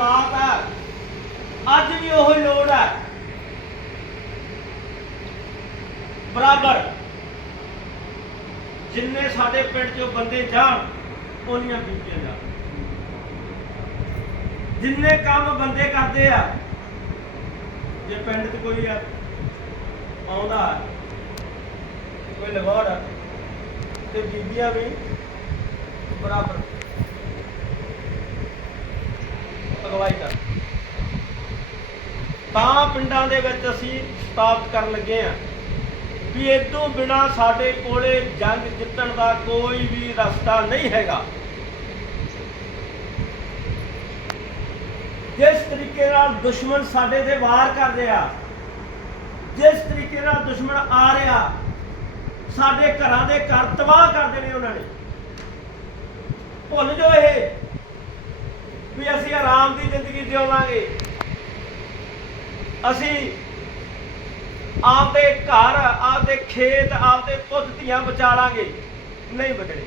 ਹਾਲਾਤ ਹੈ। ਅੱਜ ਵੀ ਉਹ ਲੋੜ ਹੈ। ਬਰਾਬਰ। ਜਿੰਨੇ ਸਾਡੇ ਪਿੰਡ ਚੋਂ ਬੰਦੇ ਜਾਣ, ਉਹਨੀਆਂ ਬੀਬੀਆਂ ਜਾਣ। ਜਿੰਨੇ ਕੰਮ ਬੰਦੇ ਕਰਦੇ ਆ, ਜੇ ਪਿੰਡ 'ਚ ਕੋਈ ਆ, ਆਉਂਦਾ ਕੋਈ ਲਗਾੜ ਆ, ਤੇ ਬੀਬੀਆਂ ਵੀ ਬਰਾਬਰ। ਅਗਵਾਈ ਕਰ। ਤਾਂ ਪਿੰਡਾਂ ਦੇ ਵਿੱਚ ਅਸੀਂ ਸਥਾਪਿਤ ਕਰਨ ਲੱਗੇ ਆ ਵੀ ਇਹ ਤੋਂ ਬਿਨਾ ਸਾਡੇ ਕੋਲੇ ਜੰਗ ਜਿੱਤਣ ਦਾ ਕੋਈ ਵੀ ਰਸਤਾ ਨਹੀਂ ਹੈਗਾ। ਜਿਸ ਤਰੀਕੇ ਨਾਲ ਦੁਸ਼ਮਣ ਸਾਡੇ ਤੇ ਵਾਰ ਕਰ ਰਿਹਾ, ਜਿਸ ਤਰੀਕੇ ਨਾਲ ਦੁਸ਼ਮਣ ਆ ਰਿਹਾ, ਸਾਡੇ ਘਰਾਂ ਦੇ ਘਰ ਤਬਾਹ ਕਰ ਦੇਣੇ ਉਹਨਾਂ ਨੇ। ਭੁੱਲ ਜੋ ਇਹ ਆਰਾਮ ਦੀ ਜ਼ਿੰਦਗੀ ਜਿਉਵਾਂਗੇ ਅਸੀਂ ਆਪਦੇ ਘਰ, ਆਪਦੇ ਖੇਤ, ਆਪਦੇ ਪੁੱਤ, ਧੀਆਂ ਬਚਾ ਲਾਂਗੇ ਨਹੀਂ ਬਚਣੇ।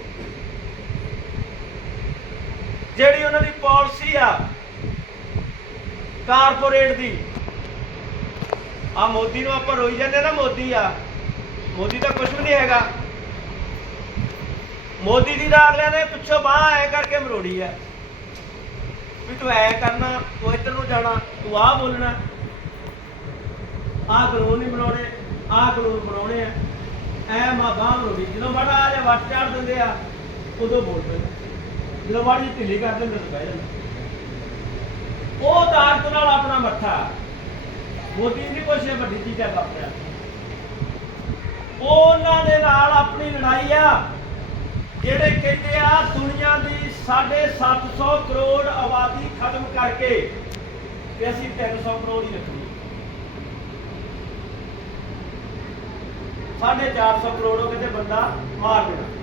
ਜਿਹੜੀ ਉਹਨਾਂ ਦੀ ਪਾਲਿਸੀ ਆ, ਕਾਰਪੋਰੇਟ ਦੀ ਆ ਮੋਦੀ ਨੂੰ ਆਪਾਂ ਰੋਈ ਜਾਂਦੇ ਨਾ, ਮੋਦੀ ਆ। ਮੋਦੀ ਤਾਂ ਕੁਝ ਵੀ ਨਹੀਂ ਹੈਗਾ। ਮੋਦੀ ਦੀ ਦਾ ਅਗਲਿਆਂ ਨੇ ਪਿੱਛੋਂ ਬਾਹ ਐ ਕਰਕੇ ਮਰੋੜੀ ਆ। ਵੀ ਤੂੰ ਐ ਕਰਨਾ, ਤੂੰ ਇੱਧਰ ਨੂੰ ਜਾਣਾ, ਤੂੰ ਆਹ ਬੋਲਣਾ। ਆਹ ਕਾਨੂੰਨ ਨਹੀਂ ਬਣਾਉਣੇ, ਆਹ ਕਾਨੂੰਨ ਬਣਾਉਣੇ ਆ। ਐ ਮਾਦਾ ਮਰੋੜੀ ਜਦੋਂ ਮਾੜਾ ਆ ਜਾ, ਵੱਟ ਚਾੜ ਦਿੰਦੇ ਆ, ਉਦੋਂ ਬੋਲ ਪੈਂਦਾ ਜਦੋਂ ਮਾੜੀ ਢਿੱਲੀ ਕਰ ਦਿੰਦੇ ਤਾਂ ਬਹਿ ਜਾਂਦਾ। ਉਹ ਤਾਕਤ ਨਾਲ ਆਪਣਾ ਮੱਥਾ। ਮੋਦੀ ਦੀ ਕੁਛ ਇਹ ਵੱਡੀ ਚੀਜ਼ ਹੈ ਵਾਪਰਿਆ। ਉਹਨਾਂ ਦੇ ਨਾਲ ਆਪਣੀ ਲੜਾਈ ਆ। ਜਿਹੜੇ ਕਹਿੰਦੇ ਆ, ਦੁਨੀਆ ਦੀ 750 ਕਰੋੜ ਆਬਾਦੀ ਖਤਮ ਕਰਕੇ ਤੇ ਅਸੀਂ 300 ਕਰੋੜ ਹੀ ਰੱਖਣੀ 450 ਕਰੋੜ ਹੋ ਕੇ ਬੰਦਾ ਮਾਰ ਦੇਣਾ।